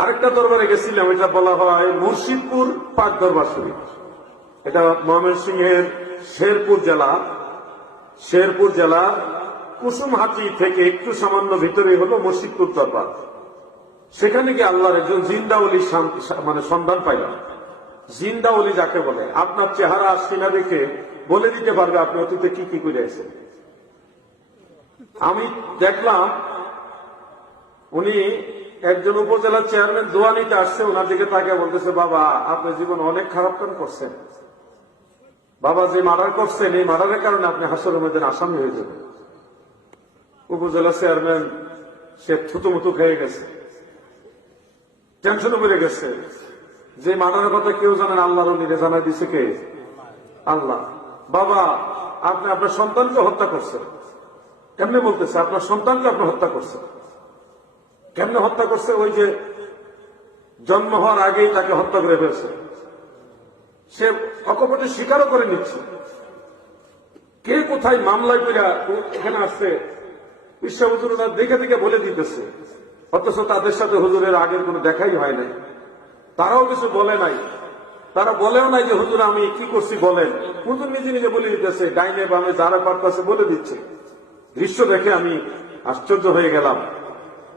আরেকটা দরবারে গেছিলাম, এটা বলা হয় মুর্শিদপুর পাক দরবার শরীফ। এটা ময়মনসিংহের শেরপুর জেলা কুসুমহাটি থেকে একটু সামান্য ভিতরে হলো মুর্শিদপুর দরবার। সেখানে গিয়ে আল্লাহর একজন জিন্দা ওলি মানে সন্ধান পাইলাম। জিন্দা ওলি যাকে বলে, আপনার চেহারা সিনা দেখে বলে দিতে পারবে আপনি অতীতে কি কি করে আছেন। আমি দেখলাম উনি একজন উপজেলার চেয়ারম্যান দোয়া নিতে আসছে, ওনার দিকে তাকে বলতেছে, বাবা আপনি জীবন অনেক খারাপ কাম করছেন, বাবা যে মার্ডার করছেন এই মার্ডারের কারণে আপনি হাসরের মধ্যে আসামি হয়ে যাবেন। উপজেলা চেয়ারম্যান সে থুতুমুতু খেয়ে গেছে, টেনশনে পড়ে গেছে যে মার্ডারের কথা কেউ জানেন, আল্লাহর ওলি জানাই দিছে কে? আল্লাহ। বাবা আপনি আপনার সন্তানকে হত্যা করছেন। কেমনে বলতেছে? আপনার সন্তানকে আপনি হত্যা করছেন। কেমনে হত্যা করছে? ওই যে জন্ম হওয়ার আগেই তাকে হত্যা করে ফেলছে। সে অকপটে স্বীকারও করে নিচ্ছে। কে কোথায় মামলায় করে এখানে আসছে বিশ্ব হুজুর দেখে দেখে বলে দিতেছে, অথচ তাদের সাথে হুজুরের আগের কোনো দেখাই হয় নাই। তারাও কিছু বলে নাই, তারা বলেও নাই যে হুজুর আমি কি করছি বলেন। হুজুর নিজে নিজে বলে দিতেছে, ডাইনে বামে যারা পারতেছে বলে দিচ্ছে। দৃশ্য দেখে আমি আশ্চর্য হয়ে গেলাম।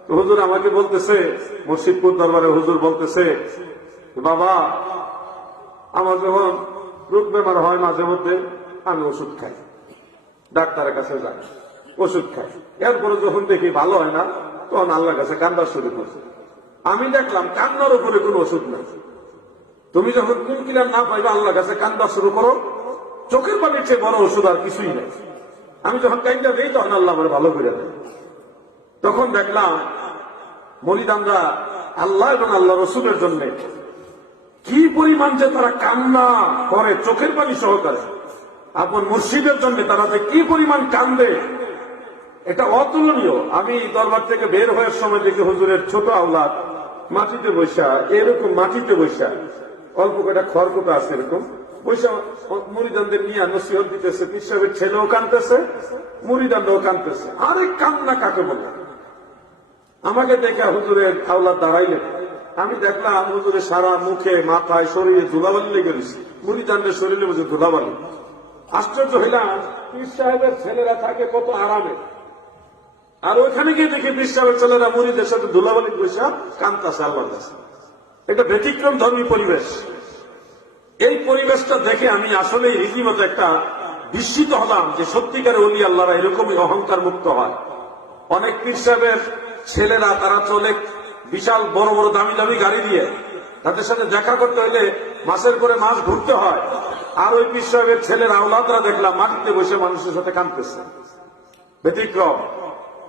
তো হুজুর আমাকে বলতেছে, মুর্শিদপুর দরবারে হুজুর বলতেছে, বাবা আমার যখন রোগ বেমার হয় মাঝে মধ্যে আমি ওষুধ খাই, ডাক্তারের কাছে যাই, ওষুধ খাই। এরপরে যখন দেখি ভালো হয় না তখন আল্লাহর কাছে কান্না শুরু করছে। আমি দেখলাম কান্নার উপরে কোনো ওষুধ নাই। তুমি যখন কোন কিলার না পাইবে আল্লাহর কাছে কান্না শুরু করো, চোখের পানির চেয়ে বড় ওষুধ আর কিছুই নাই। আমি যখন কান্না দিই তখন আল্লাহ আমার ভালো করে দেয়। তখন দেখলাম মরিদানরা আল্লাহ এবং আল্লাহ রসুলের জন্য কি পরিমাণ যে তারা কান্না করে, চোখের পানি সহকারে। আপন মুর্শিদের জন্য তারা যে কি পরিমাণ কান্দে এটা অতুলনীয়। আমি দরবার থেকে বের হওয়ার সময় দেখি হুজুরের ছোট আওলাদ মাটিতে বৈশা, এরকম মাটিতে বৈশা, অল্প কটা খড়কুটা আছে এরকম বৈশা মুরিদানদের নিয়ে নসিহত দিতেছে। পীর সাহেবের ছেলেও কাঁদতেছে, মুরিদানরাও কাঁদতেছে। আরে কান্না কাকে বলে? আমাকে দেখে হুজুরের আওলাদ দাঁড়াইলেন। আমি দেখলাম হুজুরের সারা মুখে মাথায় শরীরে ধুলাবালি লেগে গেছে, মুরিদানদের শরীরে বুঝে ধুলাবালি। আশ্চর্য হইলাম, পীর সাহেবের ছেলেরা থাকে কত আরামে, আর ওইখানে গিয়ে দেখি পীর সাহেবের ছেলেরা মুরিদের সাথে ধুলাবালি বৈশা কান্তাছে আল্লাহর কাছে। এটা ব্যতিক্রম ধর্মী পরিবেশ। এই পরিবেশটা দেখে আমি আসলেই রীতিমতো একটা বিস্মিত হলাম যে সত্যিকারের ওলি আল্লাহরা এরকমই অহংকার মুক্ত হয়। অনেক পীর সাহেবের ছেলেরা তারা চলে বিশাল বড় বড় দামি দামি গাড়ি দিয়ে, তাদের সাথে দেখা করতে হইলে মাসের পরে মাস ঘুরতে হয়। আর ওই পীর সাহেবের ছেলের আওলাদরা দেখলাম মাটিতে বসে মানুষের সাথে কাঁদতেছে। ব্যতিক্রম।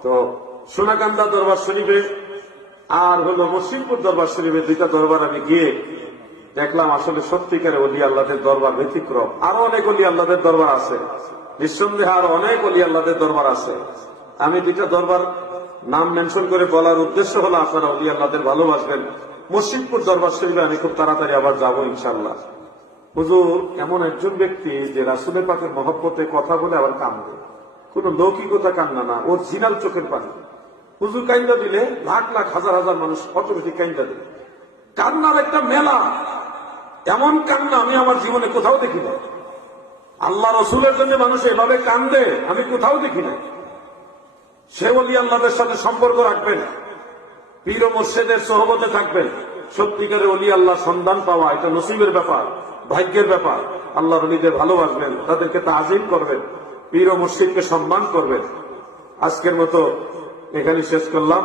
তো সোনাকান্দা দরবার শরীফে আর হলো মুর্শিদপুর দরবার শরীফে দুইটা দরবার আমি গিয়ে দেখলাম আসলে সত্যিকারে অলি আল্লাহদের দরবার ব্যতিক্রম। আরো অনেক অলি আল্লাহদের দরবার আছে, নিঃসন্দেহে আরো অনেক অলি আল্লাহদের দরবার আছে। আমি দুইটা দরবার নাম মেনশন করে বলার উদ্দেশ্য হলো আপনারা অলি আল্লাহদের ভালোবাসবেন। মুর্শিদপুর দরবার শরীফে আমি খুব তাড়াতাড়ি আবার যাবো ইনশাআল্লাহ। হুজুর এমন একজন ব্যক্তি যে রাসূলের পাকের মহব্বতে কথা বলে আবার কান্দে, কোন লৌকিকতা কান্না না, অরিজিনাল চোখের পানি। হুজুর কান্দা দিলে লাখ লাখ হাজার হাজার মানুষ অটোমেটিক কান্দা দিলে। কান্নার একটা মেলা, এমন কান্না আমি আমার জীবনে কোথাও দেখি না। আল্লাহ রসুলের জন্য মানুষ এভাবে কান্দে আমি কোথাও দেখি না। সে ওলি আল্লাহদের সাথে সম্পর্ক রাখবেন, পীর ও মুর্শিদের সোহবতে থাকবেন। সত্যিকারের ওলি আল্লাহ সন্ধান পাওয়া এটা নসিবের ব্যাপার, ভাগ্যের ব্যাপার। আল্লাহর ওলিদের ভালোবাসবেন, তাদেরকে তাজিম করবেন, পীর ও মুর্শিদকে সম্মান করবেন। আজকের মতো এখানে শেষ করলাম।